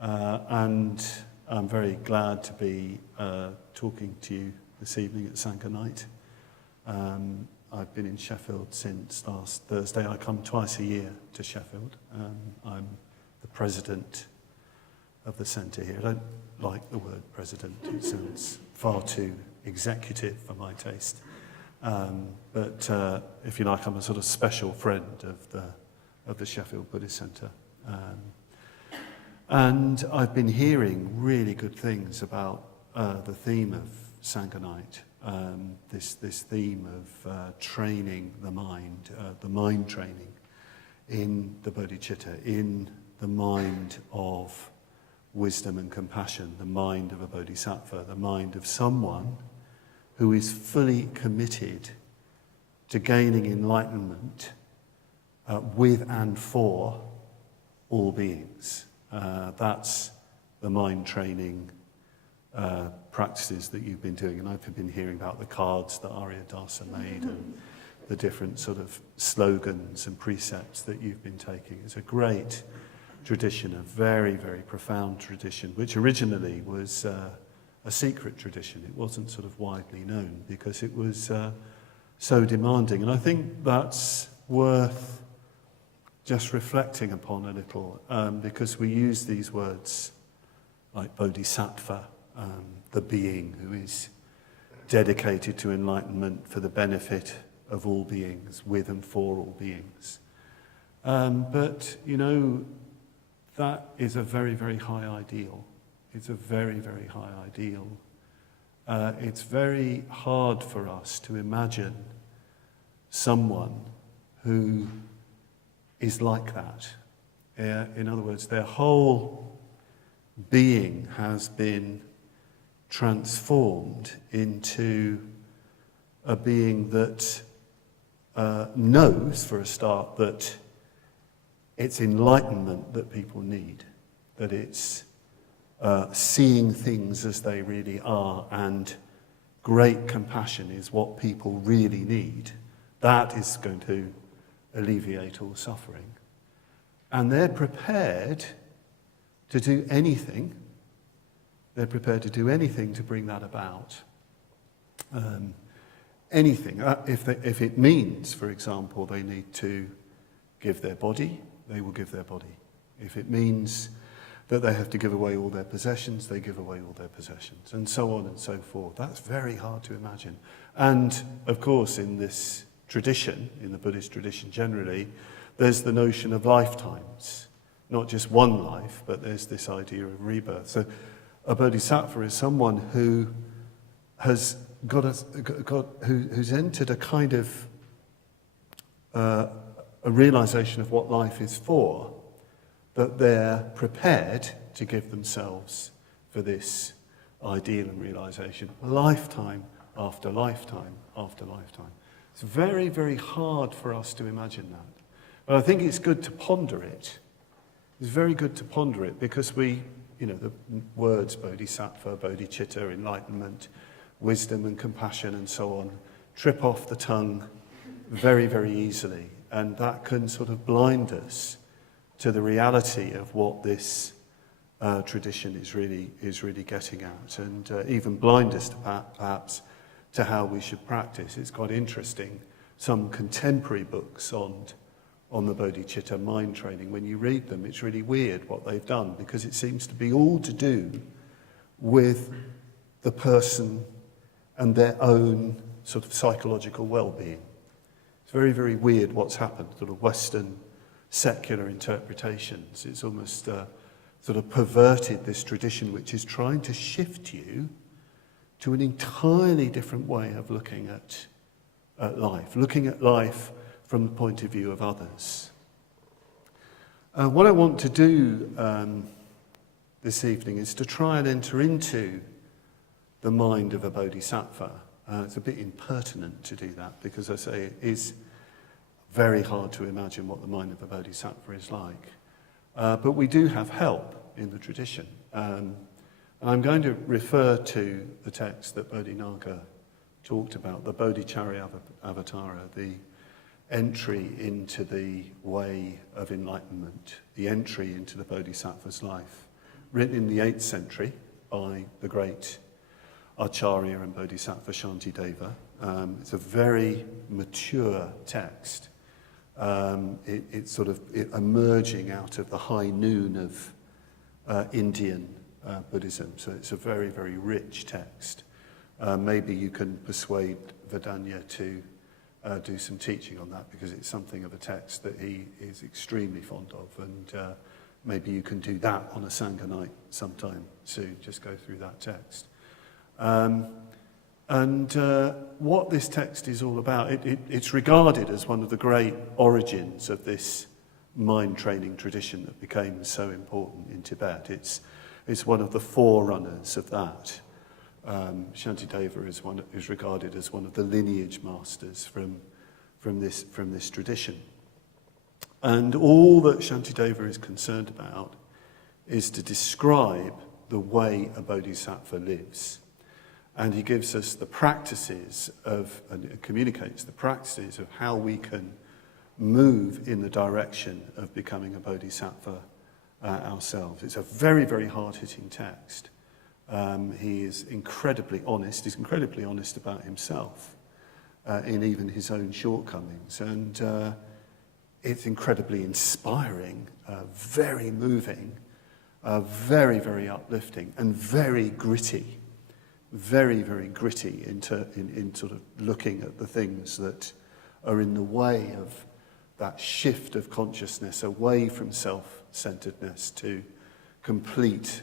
And I'm very glad to be talking to you this evening at Sangha Night. I've been in Sheffield since last Thursday. I come twice a year to Sheffield. I'm the president of the centre here. I don't like the word president. It sounds far too executive for my taste. But if you like, I'm a sort of special friend of the Sheffield Buddhist Centre. And I've been hearing really good things about the theme of Sangha Night, this theme of training the mind training in the bodhicitta, in the mind of wisdom and compassion, the mind of a bodhisattva, the mind of someone who is fully committed to gaining enlightenment with and for all beings. That's the mind training practices that you've been doing. And I've been hearing about the cards that Arya Dasa made and the different sort of slogans and precepts that you've been taking. It's a great tradition, a very, very profound tradition, which originally was a secret tradition. It wasn't sort of widely known because it was so demanding. And I think that's worth just reflecting upon a little, because we use these words like bodhisattva, the being who is dedicated to enlightenment for the benefit of all beings, with and for all beings. But, you know, that is a very, very high ideal. It's a very, very high ideal. It's very hard for us to imagine someone who is like that. In other words, their whole being has been transformed into a being that knows, for a start, that it's enlightenment that people need, that it's seeing things as they really are, and great compassion is what people really need. That is going to alleviate all suffering. And they're prepared to do anything. They're prepared to do anything to bring that about. Anything. If it means, for example, they need to give their body, they will give their body. If it means that they have to give away all their possessions, they give away all their possessions, and so on and so forth. That's very hard to imagine. And, of course, in this tradition, in the Buddhist tradition generally, there's the notion of lifetimes. Not just one life, but there's this idea of rebirth. So a bodhisattva is someone who has who's entered a kind of a realization of what life is for, that they're prepared to give themselves for this ideal and realization, lifetime after lifetime after lifetime. It's very, very hard for us to imagine that. But I think it's good to ponder it. It's very good to ponder it because we, you know, the words bodhisattva, bodhicitta, enlightenment, wisdom and compassion and so on, trip off the tongue very, very easily. And that can sort of blind us to the reality of what this tradition is really getting at, and even blind us to perhaps to how we should practice. It's quite interesting. Some contemporary books on the bodhicitta mind training, when you read them, it's really weird what they've done, because it seems to be all to do with the person and their own sort of psychological well-being. It's very, very weird what's happened, sort of Western secular interpretations. It's almost sort of perverted this tradition, which is trying to shift you to an entirely different way of looking at life from the point of view of others. What I want to do this evening is to try and enter into the mind of a bodhisattva. It's a bit impertinent to do that because, I say, it is very hard to imagine what the mind of a bodhisattva is like. But we do have help in the tradition. And I'm going to refer to the text that Bodhinaga talked about, the Bodhicharya Avatara, the entry into the way of enlightenment, the entry into the bodhisattva's life. written in the 8th century by the great Acharya and Bodhisattva Shantideva. It's a very mature text. It's sort of emerging out of the high noon of Indian Buddhism. So it's a very, very rich text. Maybe you can persuade Vedanya to do some teaching on that, because it's something of a text that he is extremely fond of, and maybe you can do that on a Sangha night sometime soon, just go through that text. What this text is all about, it's regarded as one of the great origins of this mind training tradition that became so important in Tibet. It's one of the forerunners of that. Shantideva is regarded as one of the lineage masters from this tradition. And all that Shantideva is concerned about is to describe the way a bodhisattva lives. And he gives us the practices and communicates the practices of how we can move in the direction of becoming a bodhisattva ourselves. It's a very, very hard-hitting text. He is incredibly honest. He's incredibly honest about himself in even his own shortcomings. And it's incredibly inspiring, very moving, very, very uplifting, and very gritty. Very, very gritty in sort of looking at the things that are in the way of that shift of consciousness away from self-centeredness to complete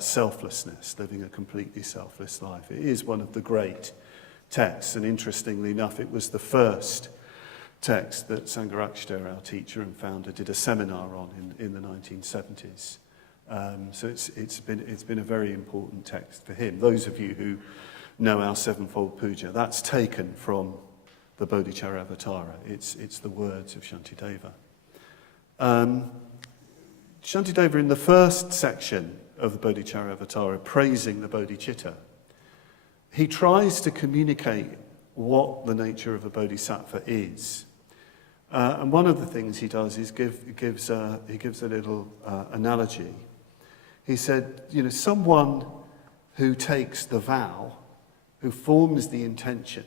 selflessness, living a completely selfless life. It is one of the great texts, and interestingly enough, it was the first text that Sangharakshita, our teacher and founder, did a seminar on in the 1970s. So it's been a very important text for him. Those of you who know our sevenfold puja, that's taken from the Bodhicharyavatara. It's the words of Shantideva. Shantideva, in the first section of the Bodhicharyavatara, praising the bodhicitta, he tries to communicate what the nature of a bodhisattva is. And one of the things he does is he gives a little analogy. He said, someone who takes the vow, who forms the intention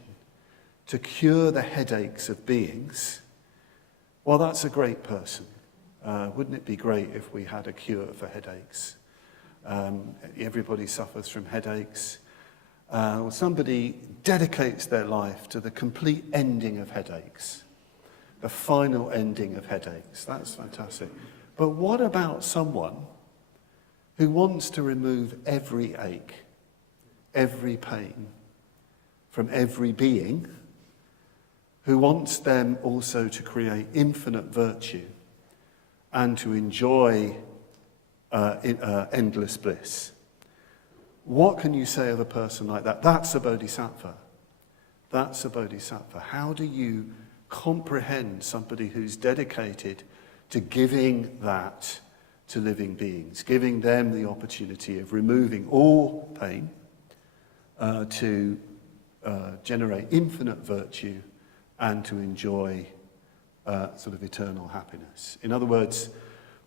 to cure the headaches of beings, well, that's a great person. Wouldn't it be great if we had a cure for headaches? Everybody suffers from headaches. Somebody dedicates their life to the complete ending of headaches, the final ending of headaches. That's fantastic. But what about someone who wants to remove every ache, every pain from every being, who wants them also to create infinite virtue and to enjoy endless bliss? What can you say of a person like that? That's a bodhisattva. That's a bodhisattva. How do you comprehend somebody who's dedicated to giving that to living beings, giving them the opportunity of removing all pain to generate infinite virtue and to enjoy sort of eternal happiness? In other words,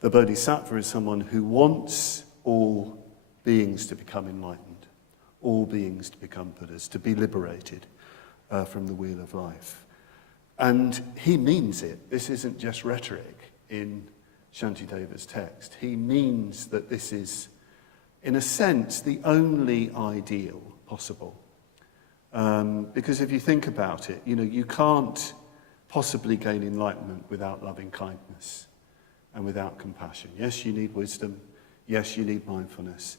the bodhisattva is someone who wants all beings to become enlightened, all beings to become Buddhas, to be liberated from the wheel of life. And he means it. This isn't just rhetoric in Shantideva's text. He means that this is, in a sense, the only ideal possible. Because if you think about it, you can't possibly gain enlightenment without loving kindness and without compassion. Yes, you need wisdom. Yes, you need mindfulness.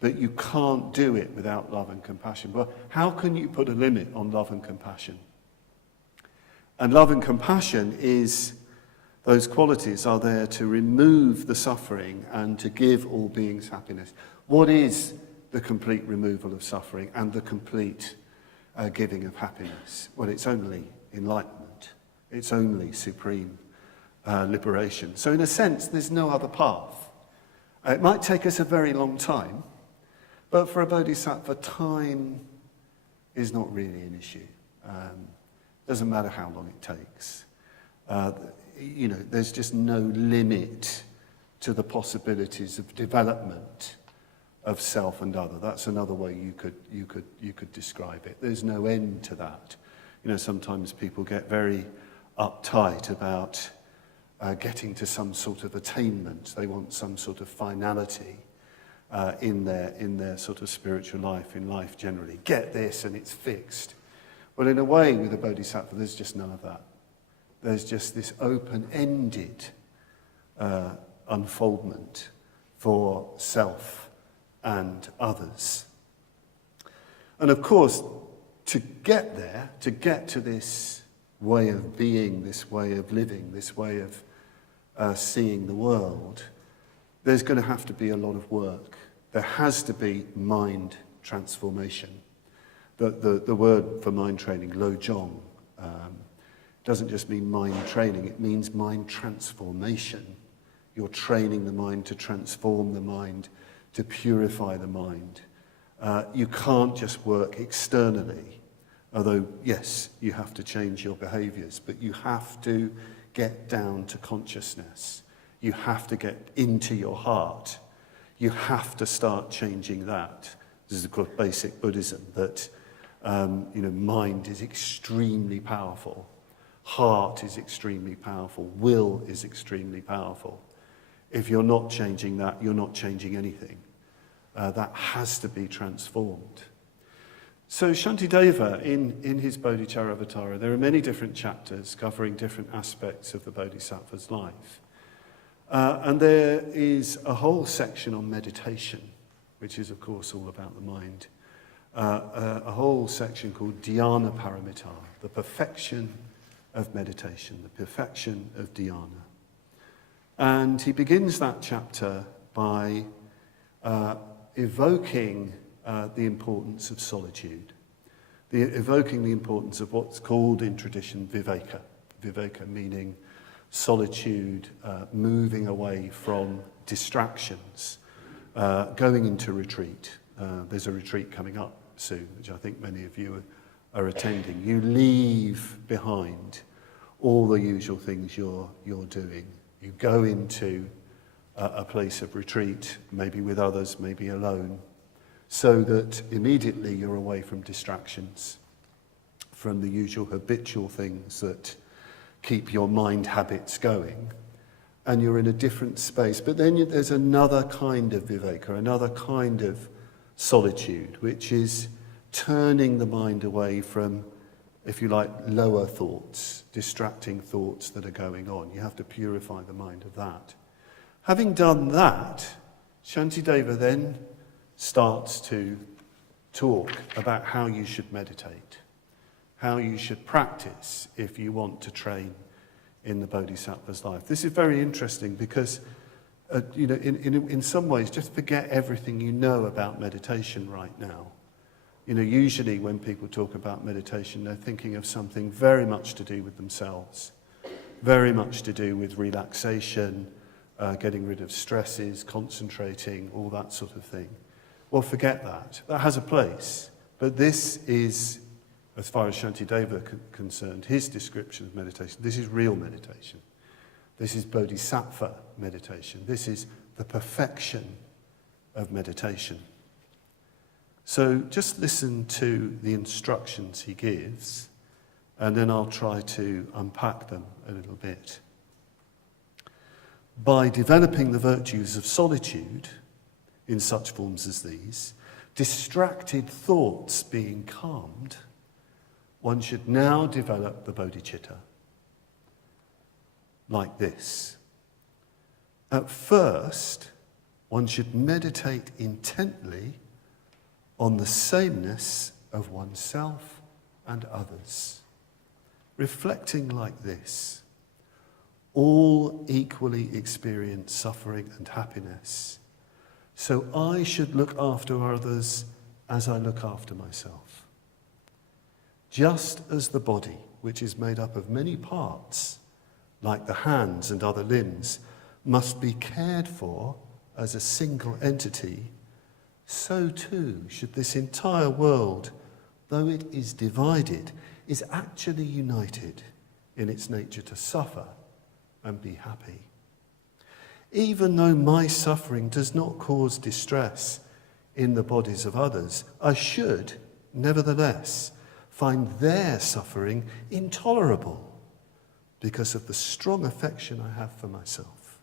But you can't do it without love and compassion. Well, how can you put a limit on love and compassion? And love and compassion those qualities are there to remove the suffering and to give all beings happiness. What is the complete removal of suffering and the complete giving of happiness? Well, it's only enlightenment. It's only supreme liberation. So in a sense, there's no other path. It might take us a very long time, but for a bodhisattva, time is not really an issue. Doesn't matter how long it takes. There's just no limit to the possibilities of development of self and other. That's another way you could describe it. There's no end to that. You know, sometimes people get very uptight about getting to some sort of attainment. They want some sort of finality in their sort of spiritual life, in life generally. Get this and it's fixed. Well, in a way, with a bodhisattva, there's just none of that. There's just this open-ended unfoldment for self and others. And of course, to get there, to get to this way of being, this way of living, this way of seeing the world, there's going to have to be a lot of work. There has to be mind transformation. The word for mind training, lojong, doesn't just mean mind training, it means mind transformation. You're training the mind to transform the mind, to purify the mind. You can't just work externally, although, yes, you have to change your behaviors, but you have to get down to consciousness. You have to get into your heart. You have to start changing that. This is, of course, basic Buddhism, that mind is extremely powerful. Heart is extremely powerful. Will is extremely powerful. If you're not changing that, you're not changing anything. That has to be transformed. So Shantideva, in his Bodhicharyavatara, there are many different chapters covering different aspects of the Bodhisattva's life. And there is a whole section on meditation, which is, of course, all about the mind. A whole section called Dhyana Paramita, the perfection of meditation, the perfection of dhyana. And he begins that chapter by evoking the importance of solitude, evoking the importance of what's called in tradition viveka. Viveka meaning solitude, moving away from distractions, going into retreat. There's a retreat coming up soon, which I think many of you are attending. You leave behind all the usual things you're doing. You go into a place of retreat, maybe with others, maybe alone, so that immediately you're away from distractions, from the usual habitual things that keep your mind habits going, and you're in a different space. But then there's another kind of viveka, another kind of solitude, which is turning the mind away from, if you like, lower thoughts, distracting thoughts that are going on. You have to purify the mind of that. Having done that, Shantideva then starts to talk about how you should meditate, how you should practice if you want to train in the Bodhisattva's life. This is very interesting because, in some ways, just forget everything you know about meditation right now. Usually when people talk about meditation, they're thinking of something very much to do with themselves, very much to do with relaxation, getting rid of stresses, concentrating, all that sort of thing. Well, forget that. That has a place. But this is, as far as Shantideva concerned, his description of meditation, this is real meditation. This is bodhisattva meditation. This is the perfection of meditation. So just listen to the instructions he gives, and then I'll try to unpack them a little bit. By developing the virtues of solitude in such forms as these, distracted thoughts being calmed, one should now develop the bodhicitta like this. At first, one should meditate intently on the sameness of oneself and others, reflecting like this: all equally experience suffering and happiness, so I should look after others as I look after myself. Just as the body, which is made up of many parts, like the hands and other limbs, must be cared for as a single entity, so too should this entire world, though it is divided, is actually united in its nature to suffer and be happy. even though my suffering does not cause distress in the bodies of others, I should, nevertheless, find their suffering intolerable because of the strong affection I have for myself.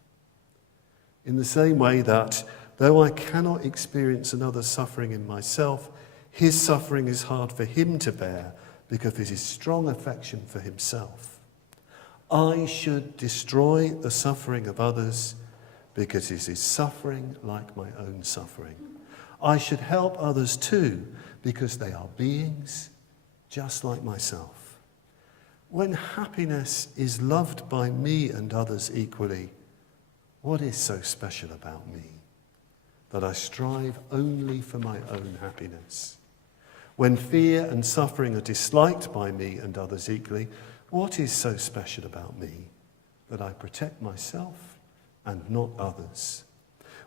In the same way that, though I cannot experience another's suffering in myself, his suffering is hard for him to bear because of his strong affection for himself. I should destroy the suffering of others because it is suffering like my own suffering. I should help others too because they are beings just like myself. When happiness is loved by me and others equally, what is so special about me that I strive only for my own happiness? When fear and suffering are disliked by me and others equally, what is so special about me that I protect myself and not others?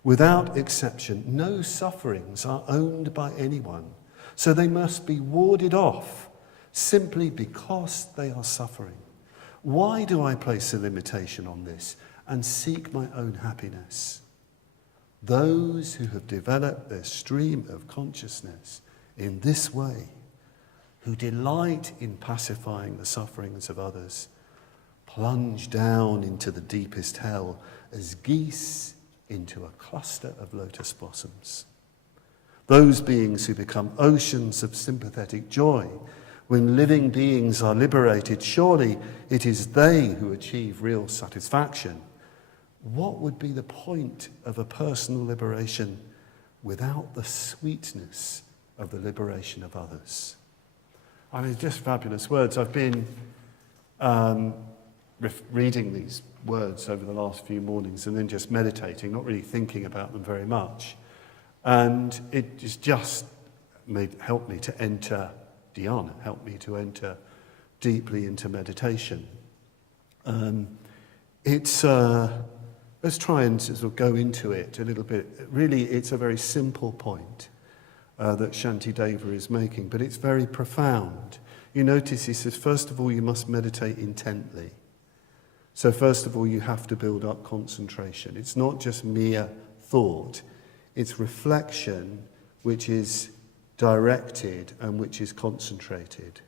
Without exception, no sufferings are owned by anyone, so they must be warded off simply because they are suffering. Why do I place a limitation on this and seek my own happiness? Those who have developed their stream of consciousness in this way, who delight in pacifying the sufferings of others, plunge down into the deepest hell as geese into a cluster of lotus blossoms. Those beings who become oceans of sympathetic joy when living beings are liberated, surely it is they who achieve real satisfaction. What would be the point of a personal liberation without the sweetness of the liberation of others? I mean, just fabulous words. I've been reading these words over the last few mornings and then just meditating, not really thinking about them very much. And it just helped me to enter dhyana, helped me to enter deeply into meditation. Let's try and sort of go into it a little bit. Really, it's a very simple point that Shantideva is making, but it's very profound. You notice he says, first of all, you must meditate intently. So first of all, you have to build up concentration. It's not just mere thought. It's reflection which is directed and which is concentrated.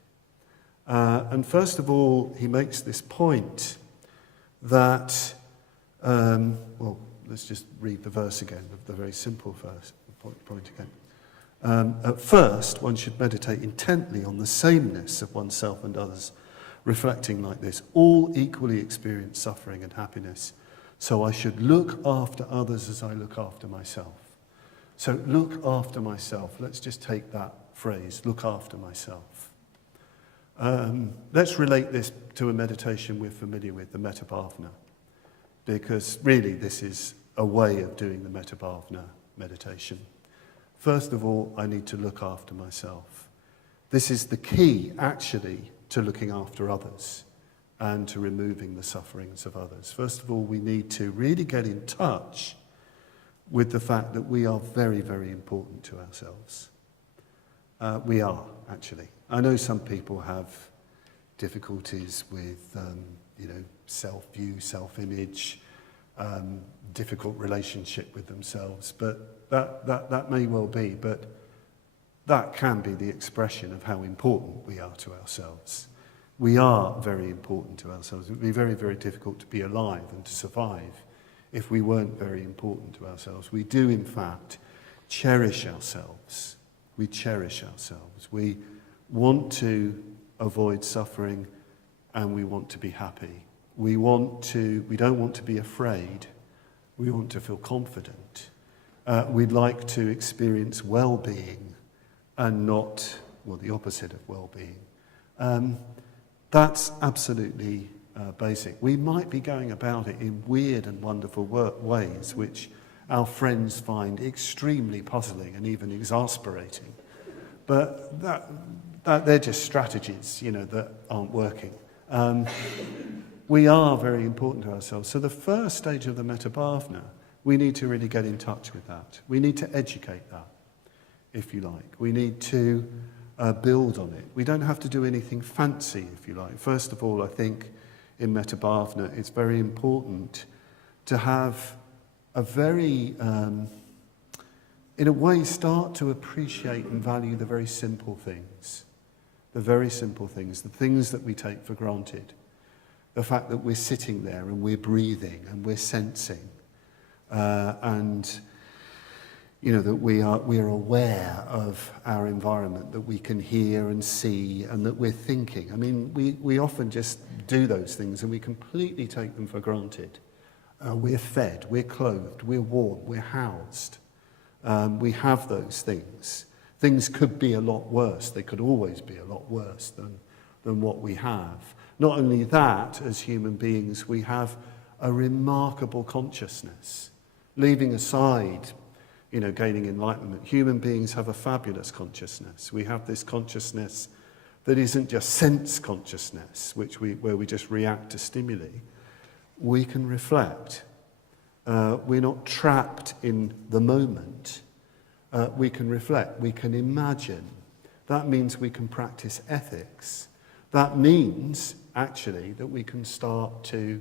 And first of all, he makes this point that, let's just read the verse again, the very simple verse, point again. At first, one should meditate intently on the sameness of oneself and others, reflecting like this: all equally experience suffering and happiness, so I should look after others as I look after myself. So look after myself. Let's just take that phrase, look after myself. Let's relate this to a meditation we're familiar with, the Padmavajra, because really this is a way of doing the Padmavajra meditation. First of all, I need to look after myself. This is the key, actually, to looking after others and to removing the sufferings of others. First of all, we need to really get in touch with the fact that we are very, very important to ourselves. We are, actually. I know some people have difficulties with, self-view, self-image, difficult relationship with themselves, but that may well be, but that can be the expression of how important we are to ourselves. We are very important to ourselves. It would be very, very difficult to be alive and to survive if we weren't very important to ourselves. We do, in fact, cherish ourselves. We cherish ourselves. We want to avoid suffering and we want to be happy. We don't want to be afraid. We want to feel confident. We'd like to experience well-being and not, the opposite of well-being. That's absolutely basic. We might be going about it in weird and wonderful ways, which our friends find extremely puzzling and even exasperating. But that they're just strategies, that aren't working. We are very important to ourselves. So the first stage of the Padmavajra, we need to really get in touch with that. We need to educate that, if you like. We need to build on it. We don't have to do anything fancy, if you like. First of all, I think in Padmavajra, it's very important to have a very, in a way, start to appreciate and value the very simple things. The very simple things, the things that we take for granted. The fact that we're sitting there and we're breathing and we're sensing. And you know, that we are aware of our environment, that we can hear and see, and that we're thinking. I mean, we often just do those things and we completely take them for granted. We're fed, we're clothed, we're warm, we're housed. We have those things. Things could be a lot worse. They could always be a lot worse than what we have. Not only that, as human beings, we have a remarkable consciousness. Leaving aside, you know, gaining enlightenment, human beings have a fabulous consciousness. We have this consciousness that isn't just sense consciousness, where we just react to stimuli. We can reflect. We're not trapped in the moment. We can reflect. We can imagine. That means we can practice ethics. That means, actually, that we can start to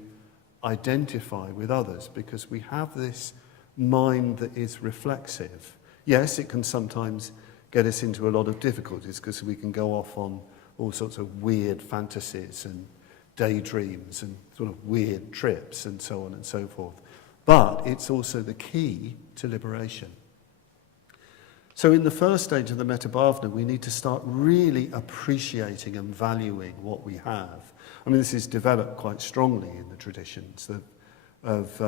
identify with others because we have this mind that is reflexive. Yes, it can sometimes get us into a lot of difficulties because we can go off on all sorts of weird fantasies and daydreams and sort of weird trips and so on and so forth. But it's also the key to liberation. So in the first stage of the Padmavajra, we need to start really appreciating and valuing what we have. I mean, this is developed quite strongly in the traditions of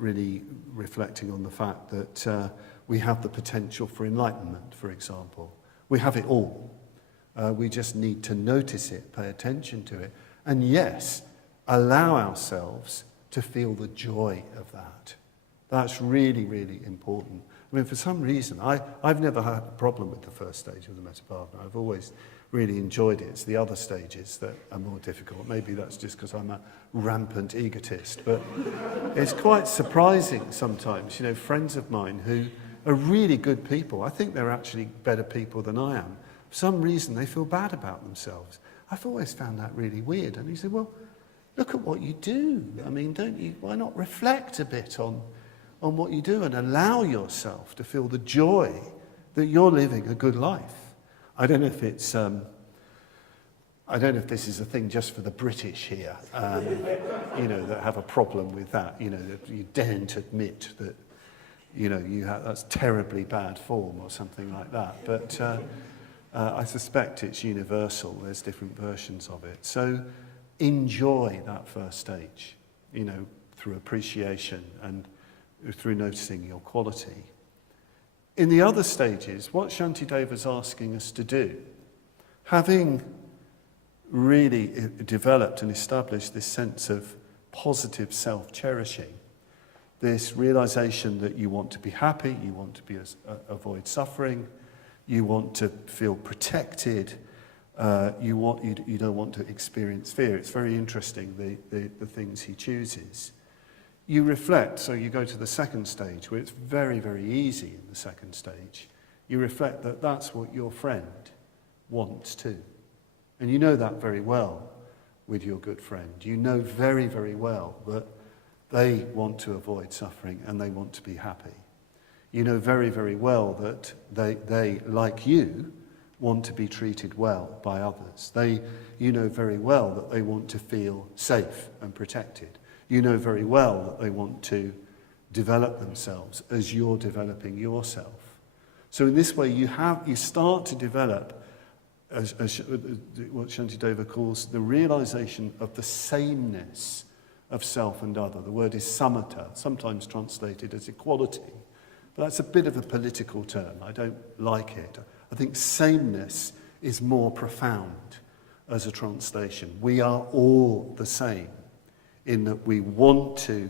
really reflecting on the fact that we have the potential for enlightenment, for example. We have it all. We just need to notice it, pay attention to it, and yes, allow ourselves to feel the joy of that. That's really, really important. I mean, for some reason, I've never had a problem with the first stage of the Padmavajra. I've always really enjoyed it. It's the other stages that are more difficult. Maybe that's just because I'm a rampant egotist. But it's quite surprising sometimes. You know, friends of mine who are really good people, I think they're actually better people than I am. For some reason, they feel bad about themselves. I've always found that really weird. And he said, well, look at what you do. I mean, why not reflect a bit on what you do and allow yourself to feel the joy that you're living a good life. I don't know if it's, I don't know if this is a thing just for the British here, you know, that have a problem with that, you know, that you daren't admit that, you know, that's terribly bad form or something like that. But I suspect it's universal. There's different versions of it. So enjoy that first stage, you know, through appreciation and through noticing your quality. In the other stages, what Shantideva's asking us to do, having really developed and established this sense of positive self-cherishing, this realization that you want to be happy, you want to avoid suffering, you want to feel protected, you don't want to experience fear. It's very interesting, the things he chooses. You reflect, so you go to the second stage, where it's very, very easy in the second stage. You reflect that that's what your friend wants too. And you know that very well with your good friend. You know very, very well that they want to avoid suffering and they want to be happy. You know very, very well that they like you, want to be treated well by others. You know very well that they want to feel safe and protected. You know very well that they want to develop themselves as you're developing yourself. So in this way, you start to develop, as what Shantideva calls the realization of the sameness of self and other. The word is samatha, sometimes translated as equality. But that's a bit of a political term. I don't like it. I think sameness is more profound as a translation. We are all the same, in that we want to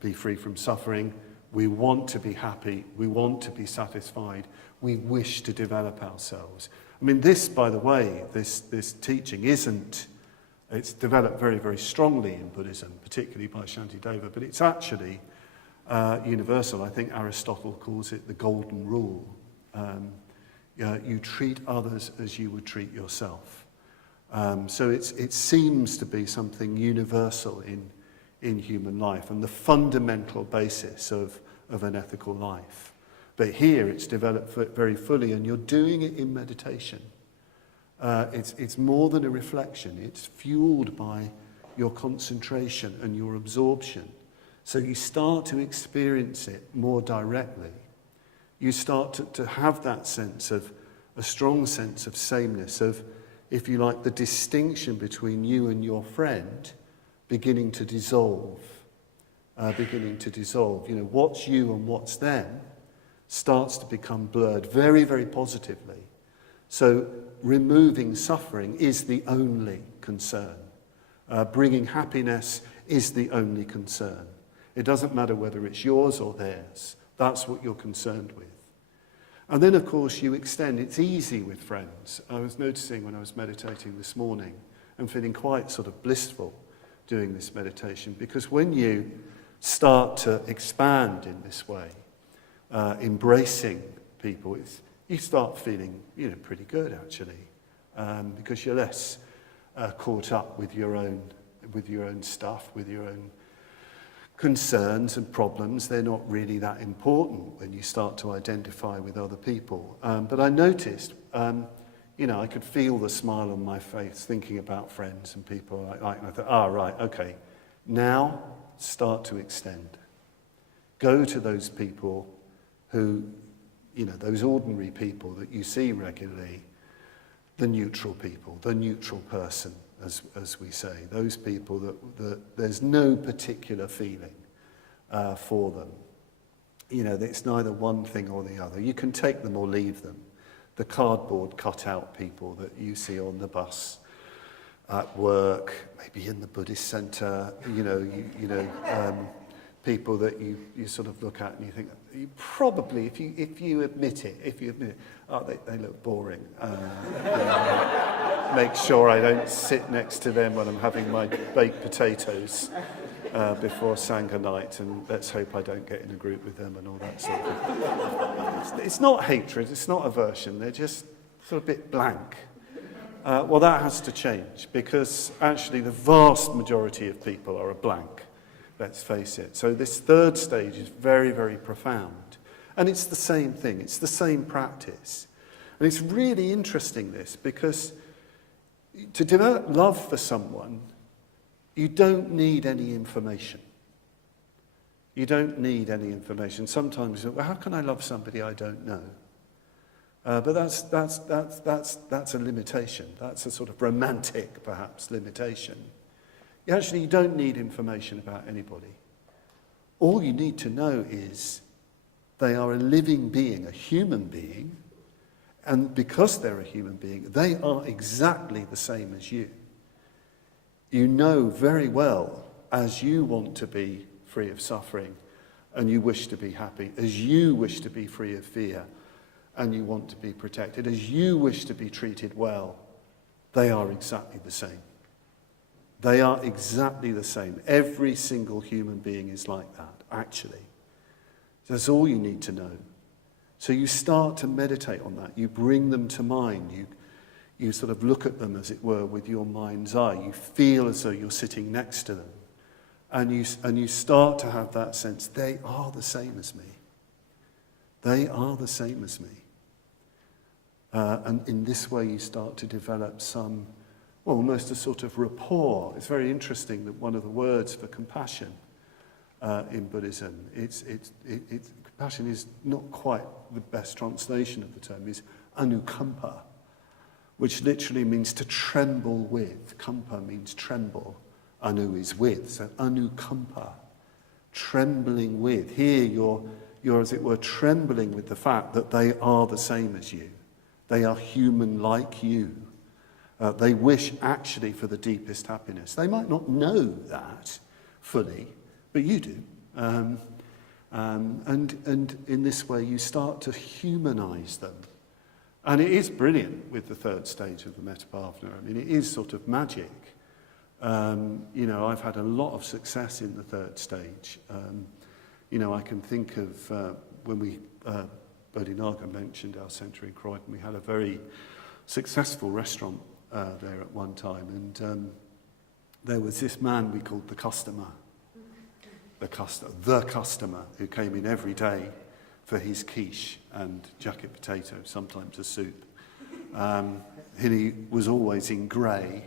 be free from suffering, we want to be happy, we want to be satisfied, we wish to develop ourselves. I mean, this, by the way, this teaching it's developed very, very strongly in Buddhism, particularly by Shantideva, but it's actually universal. I think Aristotle calls it the golden rule. You treat others as you would treat yourself. So it seems to be something universal in human life and the fundamental basis of an ethical life. But here it's developed very fully, and you're doing it in meditation. It's more than a reflection. It's fueled by your concentration and your absorption. So you start to experience it more directly. You start to have that sense of, a strong sense of sameness, of, if you like, the distinction between you and your friend beginning to dissolve. You know, what's you and what's them starts to become blurred very, very positively. So removing suffering is the only concern. Bringing happiness is the only concern. It doesn't matter whether it's yours or theirs. That's what you're concerned with. And then, of course, you extend. It's easy with friends. I was noticing when I was meditating this morning and feeling quite sort of blissful doing this meditation, because when you start to expand in this way, embracing people, you start feeling, you know, pretty good actually, because you're less caught up with your own stuff, with your own concerns and problems. They're not really that important when you start to identify with other people. But I noticed, you know, I could feel the smile on my face thinking about friends and people like and I thought, right, okay, now start to extend. Go to those people who, you know, those ordinary people that you see regularly, the neutral people, the neutral person, as we say, those people that there's no particular feeling for them. You know, it's neither one thing or the other. You can take them or leave them. The cardboard cutout people that you see on the bus, at work, maybe in the Buddhist centre, people that you sort of look at and you think, you probably, if you admit it, oh, they look boring. Make sure I don't sit next to them when I'm having my baked potatoes before Sangha night, and let's hope I don't get in a group with them and all that sort of thing. It's not hatred, it's not aversion, they're just sort of a bit blank. Well, that has to change, because actually the vast majority of people are a blank. Let's face it. So this third stage is very, very profound. And it's the same thing. It's the same practice. And it's really interesting, this, because to develop love for someone, you don't need any information. You don't need any information. Sometimes you say, well, how can I love somebody I don't know? But that's a limitation. That's a sort of romantic, perhaps, limitation. You don't need information about anybody. All you need to know is they are a living being, a human being, and because they're a human being, they are exactly the same as you. You know very well, as you want to be free of suffering and you wish to be happy, as you wish to be free of fear and you want to be protected, as you wish to be treated well, they are exactly the same. They are exactly the same. Every single human being is like that, actually. That's all you need to know. So you start to meditate on that. You bring them to mind. You sort of look at them, as it were, with your mind's eye. You feel as though you're sitting next to them. And you start to have that sense, they are the same as me. They are the same as me. And in this way you start to develop some, well, almost a sort of rapport. It's very interesting that one of the words for compassion in Buddhism, compassion is not quite the best translation of the term, is anukampa, which literally means to tremble with. Kampa means tremble. Anu is with. So anukampa, trembling with. Here you're, as it were, trembling with the fact that they are the same as you. They are human like you. They wish actually for the deepest happiness. They might not know that fully, but you do. And in this way you start to humanize them. And it is brilliant with the third stage of the Padmavajra. I mean, it is sort of magic. I've had a lot of success in the third stage. I can think of when Bodhinaga mentioned our centre in Croydon, we had a very successful restaurant there at one time, and there was this man we called the customer. the customer who came in every day for his quiche and jacket potato, sometimes a soup. He was always in grey,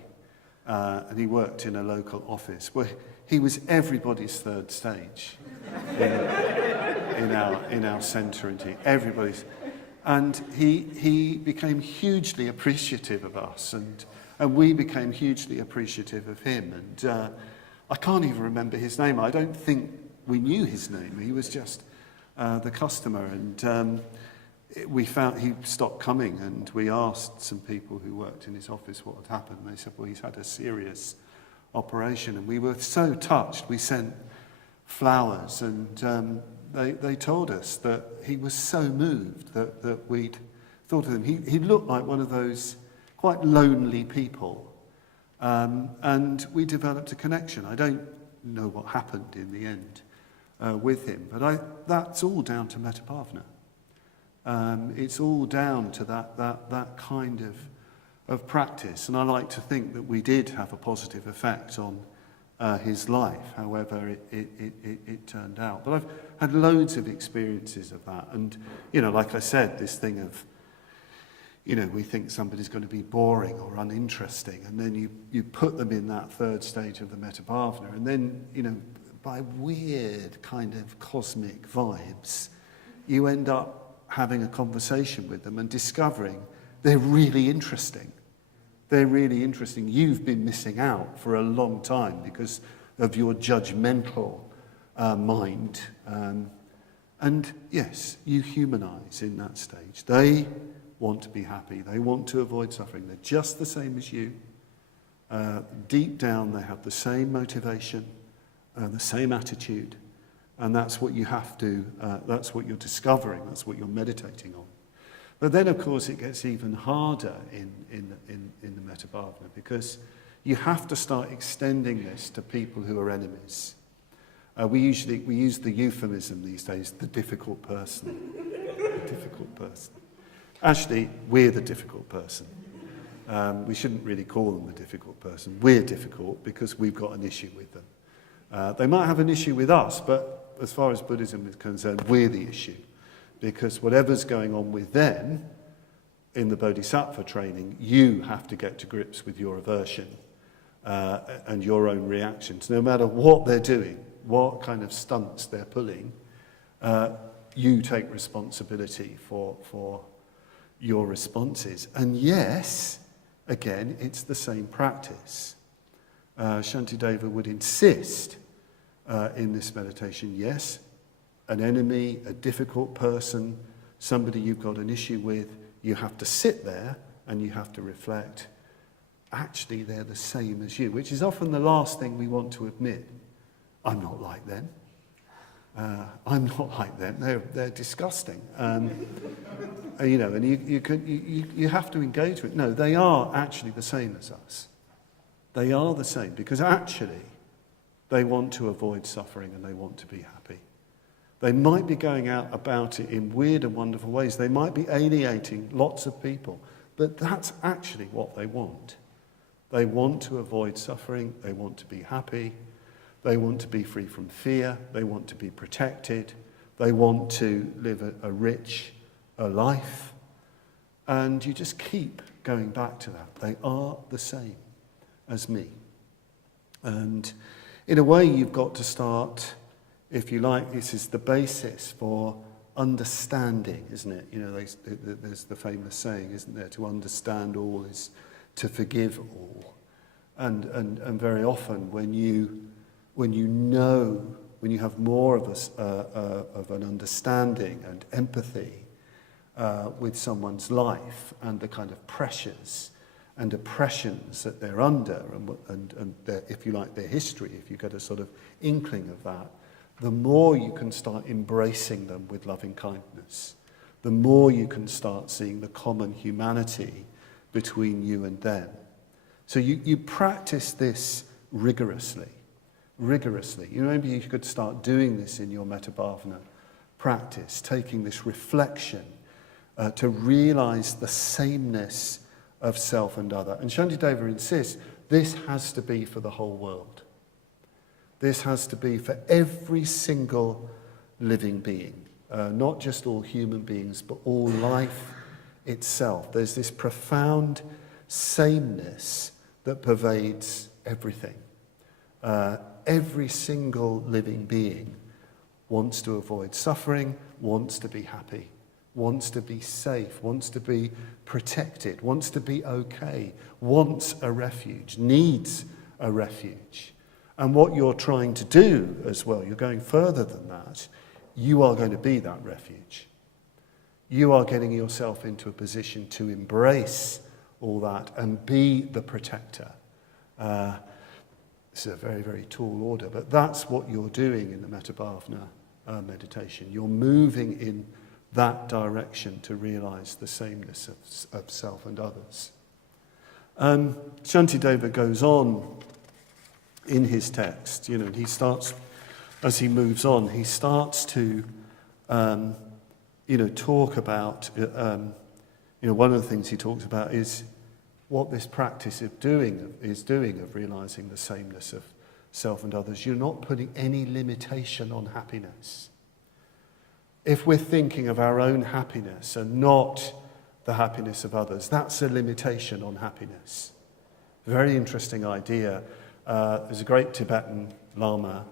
and he worked in a local office where he was everybody's third stage in our centre, and everybody's. And he became hugely appreciative of us, and we became hugely appreciative of him. And I can't even remember his name. I don't think we knew his name. He was just the customer. And we found he stopped coming, and we asked some people who worked in his office what had happened. They said, well, he's had a serious operation. And we were so touched. We sent flowers, and they told us that he was so moved that we'd thought of him. He looked like one of those quite lonely people, and we developed a connection. I don't know what happened in the end with him, but that's all down to Padmavajra. It's all down to that kind of practice, and I like to think that we did have a positive effect on his life, however it turned out. But I've had loads of experiences of that, and like I said, this thing of we think somebody's going to be boring or uninteresting, and then you put them in that third stage of the Padmavajra, and then by weird kind of cosmic vibes, you end up having a conversation with them and discovering they're really interesting. They're really interesting. You've been missing out for a long time because of your judgmental mind. And yes, you humanize in that stage. They want to be happy. They want to avoid suffering. They're just the same as you. Deep down, they have the same motivation, the same attitude. And that's what you have to, that's what you're discovering. That's what you're meditating on. But then, of course, it gets even harder in the Padmavajra, because you have to start extending this to people who are enemies. We use the euphemism these days, the difficult person. The difficult person. Actually, we're the difficult person. We shouldn't really call them the difficult person. We're difficult because we've got an issue with them. They might have an issue with us, but as far as Buddhism is concerned, we're the issue. Because whatever's going on with them in the bodhisattva training, you have to get to grips with your aversion and your own reactions. No matter what they're doing, what kind of stunts they're pulling, you take responsibility for your responses. And yes, again, it's the same practice. Shantideva would insist in this meditation, yes, an enemy, a difficult person, somebody you've got an issue with, you have to sit there and you have to reflect, actually they're the same as you, which is often the last thing we want to admit. I'm not like them. I'm not like them. They're disgusting. And you have to engage with it. No, they are actually the same as us. They are the same because actually they want to avoid suffering and they want to be happy. They might be going out about it in weird and wonderful ways. They might be alienating lots of people, but that's actually what they want. They want to avoid suffering. They want to be happy. They want to be free from fear. They want to be protected. They want to live a rich life. And you just keep going back to that. They are the same as me. And in a way, you've got to start, if you like, this is the basis for understanding, isn't it? There's the famous saying, isn't there? To understand all is to forgive all. And very often when you have more of an understanding and empathy with someone's life and the kind of pressures and oppressions that they're under and their, if you like, their history, if you get a sort of inkling of that, the more you can start embracing them with loving kindness, the more you can start seeing the common humanity between you and them. So you practice this rigorously. Maybe you could start doing this in your Padmavajra practice, taking this reflection to realize the sameness of self and other. And Shantideva insists this has to be for the whole world. This has to be for every single living being, not just all human beings, but all life itself. There's this profound sameness that pervades everything. Every single living being wants to avoid suffering, wants to be happy, wants to be safe, wants to be protected, wants to be okay, wants a refuge, needs a refuge. And what you're trying to do as well, you're going further than that, you are going to be that refuge. You are getting yourself into a position to embrace all that and be the protector. It's a very, very tall order, but that's what you're doing in the Padmavajra meditation. You're moving in that direction to realize the sameness of self and others. Shantideva goes on in his text, and he starts, as he moves on, he starts to, talk about, one of the things he talks about is what this practice is doing of realizing the sameness of self and others. You're not putting any limitation on happiness. If we're thinking of our own happiness and not the happiness of others, that's a limitation on happiness. Very interesting idea. There's a great Tibetan Lama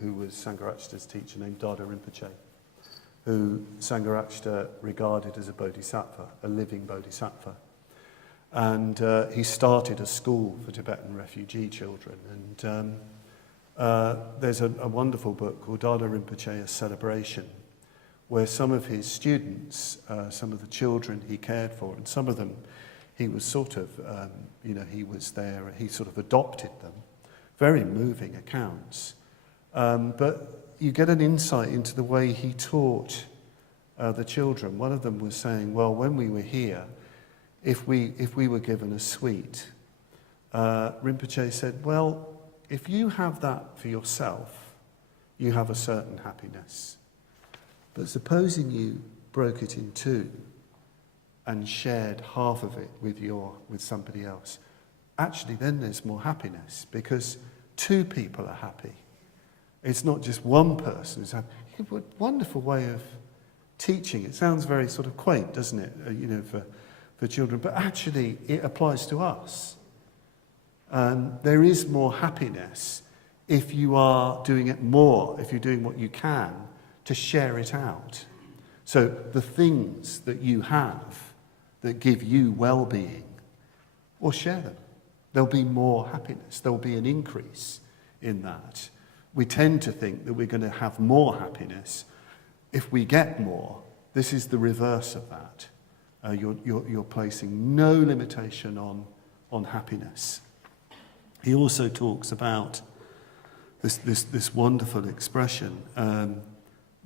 who was Sangharakshita's teacher named Dada Rinpoche, who Sangharakshita regarded as a bodhisattva, a living bodhisattva. And he started a school for Tibetan refugee children. And there's a wonderful book called Dada Rinpoche, A Celebration, where some of his students, some of the children he cared for, and some of them he was sort of, he was there, he sort of adopted them. Very moving accounts. But you get an insight into the way he taught the children. One of them was saying, well, when we were here, if we were given a sweet, Rinpoche said, well, if you have that for yourself, you have a certain happiness. But supposing you broke it in two and shared half of it with somebody else, actually then there's more happiness because two people are happy. It's not just one person who's happy. Wonderful way of teaching. It sounds very sort of quaint, doesn't it? For children, but actually it applies to us. There is more happiness if you are doing it more, if you're doing what you can to share it out. So the things that you have that give you well-being, well, share them. There'll be more happiness. There'll be an increase in that. We tend to think that we're going to have more happiness if we get more. This is the reverse of that. You're placing no limitation on happiness. He also talks about this wonderful expression,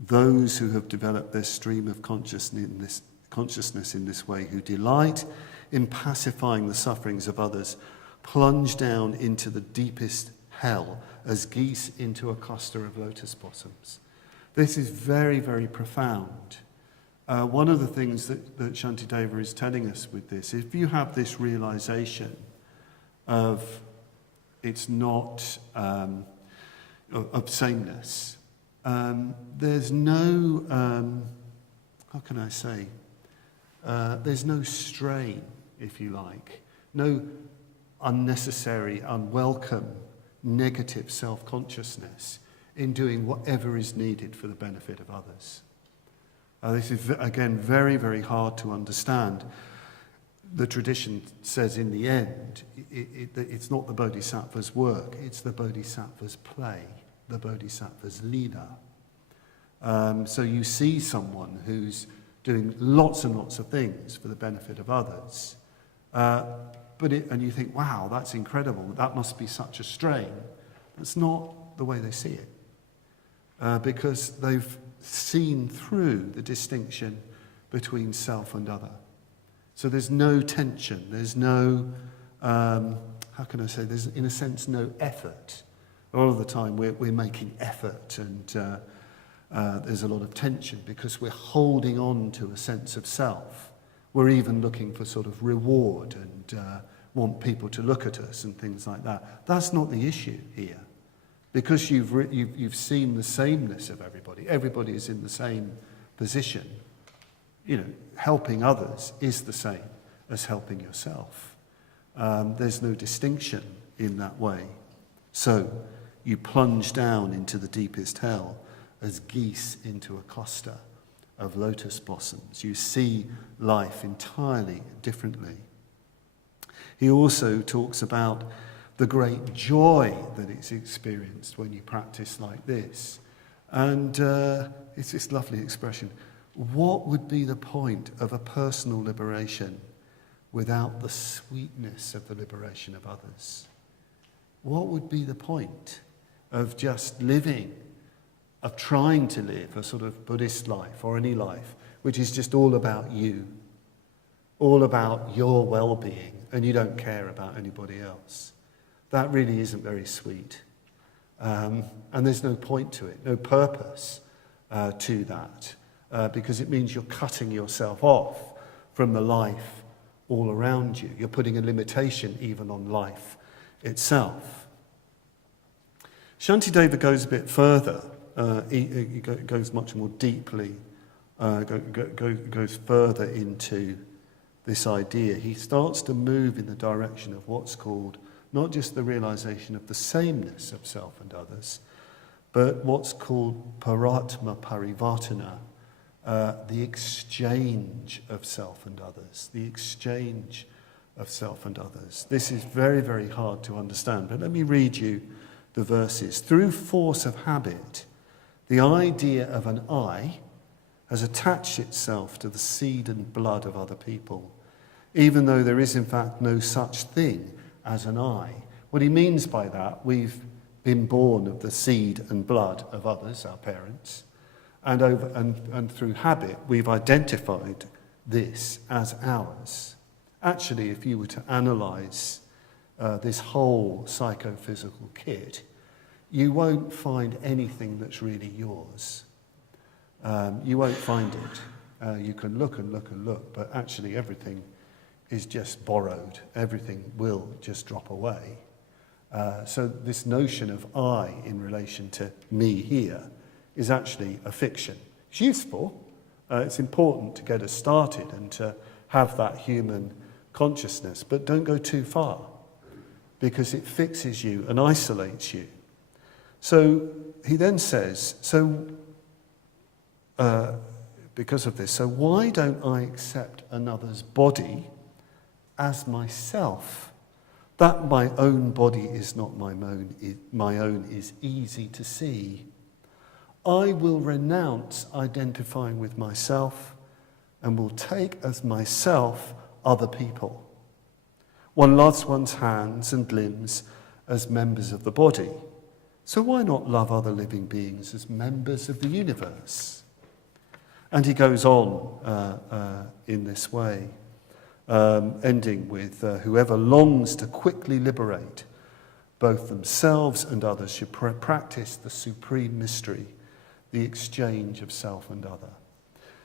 those who have developed their stream of consciousness in this way, who delight in pacifying the sufferings of others, plunge down into the deepest hell as geese into a cluster of lotus blossoms. This is very, very profound. One of the things that Shantideva is telling us with this, if you have this realization of it's not of sameness, there's no, how can I say, there's no strain, if you like, no unnecessary, unwelcome, negative self-consciousness in doing whatever is needed for the benefit of others. This is, again, very, very hard to understand. The tradition says in the end, it's not the bodhisattva's work, it's the bodhisattva's play, the bodhisattva's leela. So you see someone who's doing lots and lots of things for the benefit of others, and you think, wow, that's incredible, that must be such a strain. That's not the way they see it, because they've seen through the distinction between self and other. So there's no tension, there's no, how can I say, there's in a sense no effort. A lot of the time we're making effort and there's a lot of tension because we're holding on to a sense of self. We're even looking for sort of reward and want people to look at us and things like that. That's not the issue here. because you've seen the sameness of everybody. Everybody is in the same position. Helping others is the same as helping yourself. There's no distinction in that way. So you plunge down into the deepest hell as geese into a cluster of lotus blossoms. You see life entirely differently. He also talks about the great joy that is experienced when you practice like this. And it's this lovely expression. What would be the point of a personal liberation without the sweetness of the liberation of others? What would be the point of just living, of trying to live a sort of Buddhist life or any life, which is just all about you, all about your well-being, and you don't care about anybody else? That really isn't very sweet. And there's no point to it, no purpose to that, because it means you're cutting yourself off from the life all around you. You're putting a limitation even on life itself. Shantideva goes a bit further. He goes much more deeply, goes further into this idea. He starts to move in the direction of what's called not just the realization of the sameness of self and others, but what's called paratma parivartana, the exchange of self and others, the exchange of self and others. This is very, very hard to understand, but let me read you the verses. Through force of habit, the idea of an I has attached itself to the seed and blood of other people, even though there is in fact no such thing as an I. What he means by that, we've been born of the seed and blood of others, our parents, and through habit we've identified this as ours. Actually, if you were to analyse this whole psychophysical kit, you won't find anything that's really yours. You won't find it. You can look and look and look, but actually everything is just borrowed. Everything will just drop away. So this notion of I in relation to me here is actually a fiction. It's useful. It's important to get us started and to have that human consciousness, but don't go too far, because it fixes you and isolates you. So he then says, because of this, so why don't I accept another's body as myself? That my own body is not my own is easy to see. I will renounce identifying with myself and will take as myself other people. One loves one's hands and limbs as members of the body. So why not love other living beings as members of the universe? And he goes on in this way, ending with, whoever longs to quickly liberate both themselves and others should practice the supreme mystery, the exchange of self and other.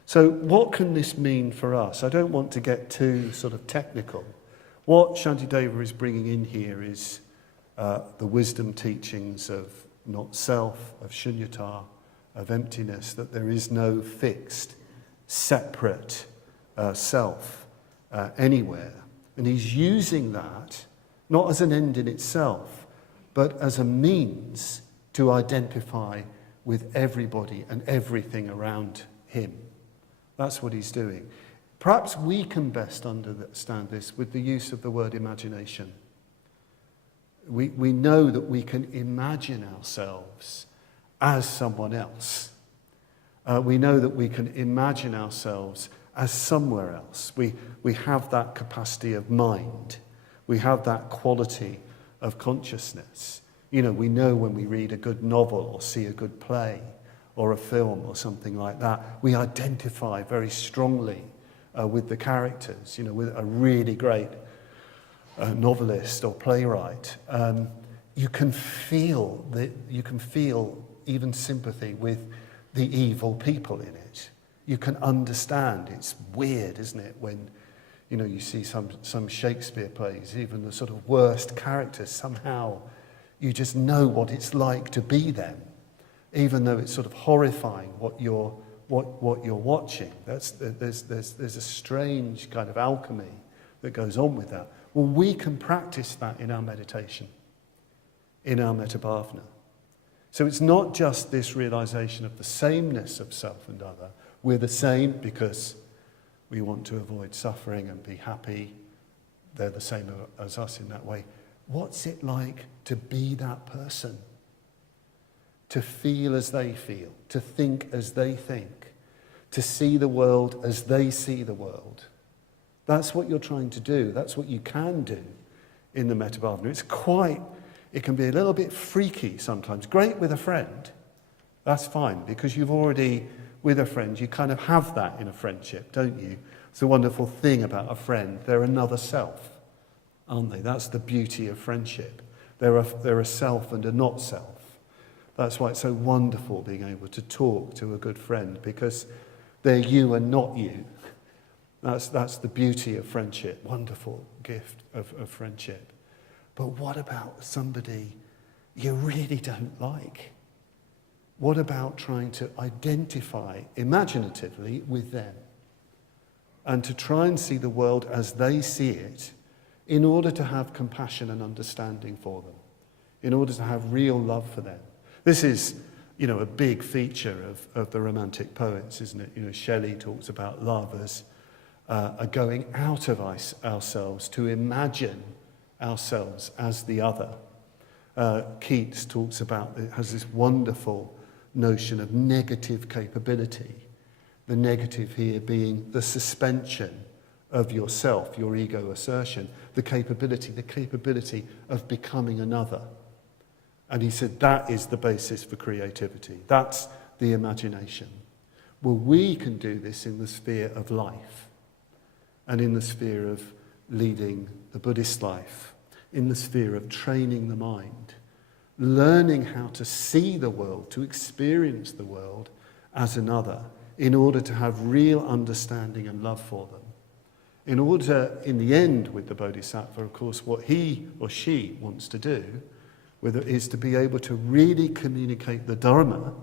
So what can this mean for us? I don't want to get too sort of technical. What Shantideva is bringing in here is the wisdom teachings of not self, of shunyata, of emptiness, that there is no fixed, separate self anywhere. And he's using that not as an end in itself, but as a means to identify with everybody and everything around him. That's what he's doing. Perhaps we can best understand this with the use of the word imagination. We know that we can imagine ourselves as someone else. We know that we can imagine ourselves as somewhere else. We have that capacity of mind. We have that quality of consciousness. You know, we know when we read a good novel or see a good play or a film or something like that, we identify very strongly with the characters. You know, with a really great novelist or playwright, you can feel even sympathy with the evil people in it. You can understand. It's weird, isn't it, when you see some Shakespeare plays, even the sort of worst characters somehow You just know what it's like to be them, even though it's sort of horrifying what you're watching. There's a strange kind of alchemy that goes on with that. Well, we can practice that in our meditation, in our Padmavajra. So it's not just this realization of the sameness of self and other. We're the same because we want to avoid suffering and be happy. They're the same as us in that way. What's it like to be that person? To feel as they feel, to think as they think, to see the world as they see the world. That's what you're trying to do. That's what you can do in the Padmavajra. It can be a little bit freaky sometimes. Great with a friend, that's fine, because you've already, with a friend, you kind of have that in a friendship, don't you? It's a wonderful thing about a friend. They're another self, aren't they? That's the beauty of friendship. They're a self and a not self. That's why it's so wonderful being able to talk to a good friend, because they're you and not you. That's the beauty of friendship, wonderful gift of friendship. But what about somebody you really don't like? What about trying to identify imaginatively with them and to try and see the world as they see it in order to have compassion and understanding for them, in order to have real love for them? This is, a big feature of the Romantic poets, isn't it? Shelley talks about love as a going out of ourselves to imagine ourselves as the other. Keats talks about, it has this wonderful notion of negative capability. The negative here being the suspension of yourself, your ego assertion, the capability of becoming another. And he said that is the basis for creativity. That's the imagination. Well, we can do this in the sphere of life and in the sphere of leading the Buddhist life, in the sphere of training the mind, learning how to see the world, to experience the world as another, in order to have real understanding and love for them. In order, in the end, with the bodhisattva, of course, what he or she wants to do is to be able to really communicate the Dharma,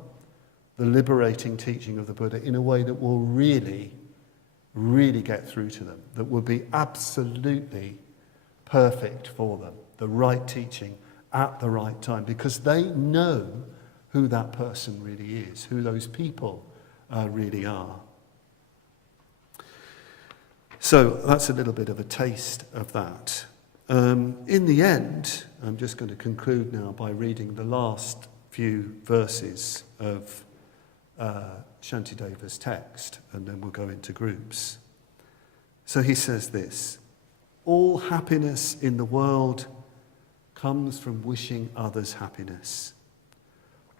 the liberating teaching of the Buddha, in a way that will really, really get through to them, that will be absolutely perfect for them, the right teaching at the right time, because they know who that person really is, who those people really are. So that's a little bit of a taste of that. In the end, I'm just going to conclude now by reading the last few verses of Shantideva's text, and then we'll go into groups. So he says this: all happiness in the world comes from wishing others happiness.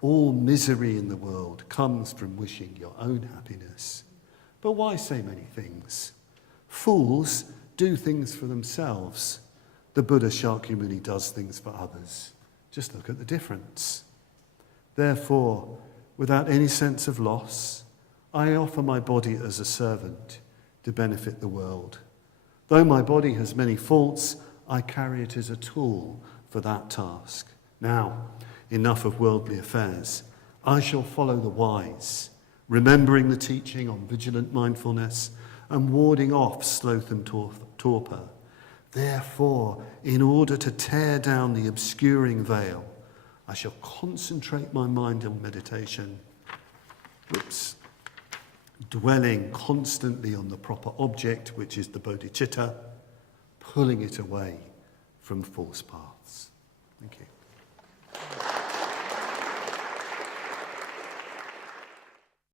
All misery in the world comes from wishing your own happiness. But why say many things? Fools do things for themselves. The Buddha Shakyamuni does things for others. Just look at the difference. Therefore, without any sense of loss, I offer my body as a servant to benefit the world. Though my body has many faults, I carry it as a tool for that task. Now, enough of worldly affairs. I shall follow the wise, remembering the teaching on vigilant mindfulness and warding off sloth and torpor. Therefore, in order to tear down the obscuring veil, I shall concentrate my mind on meditation, dwelling constantly on the proper object, which is the bodhicitta, pulling it away from false paths. Thank you.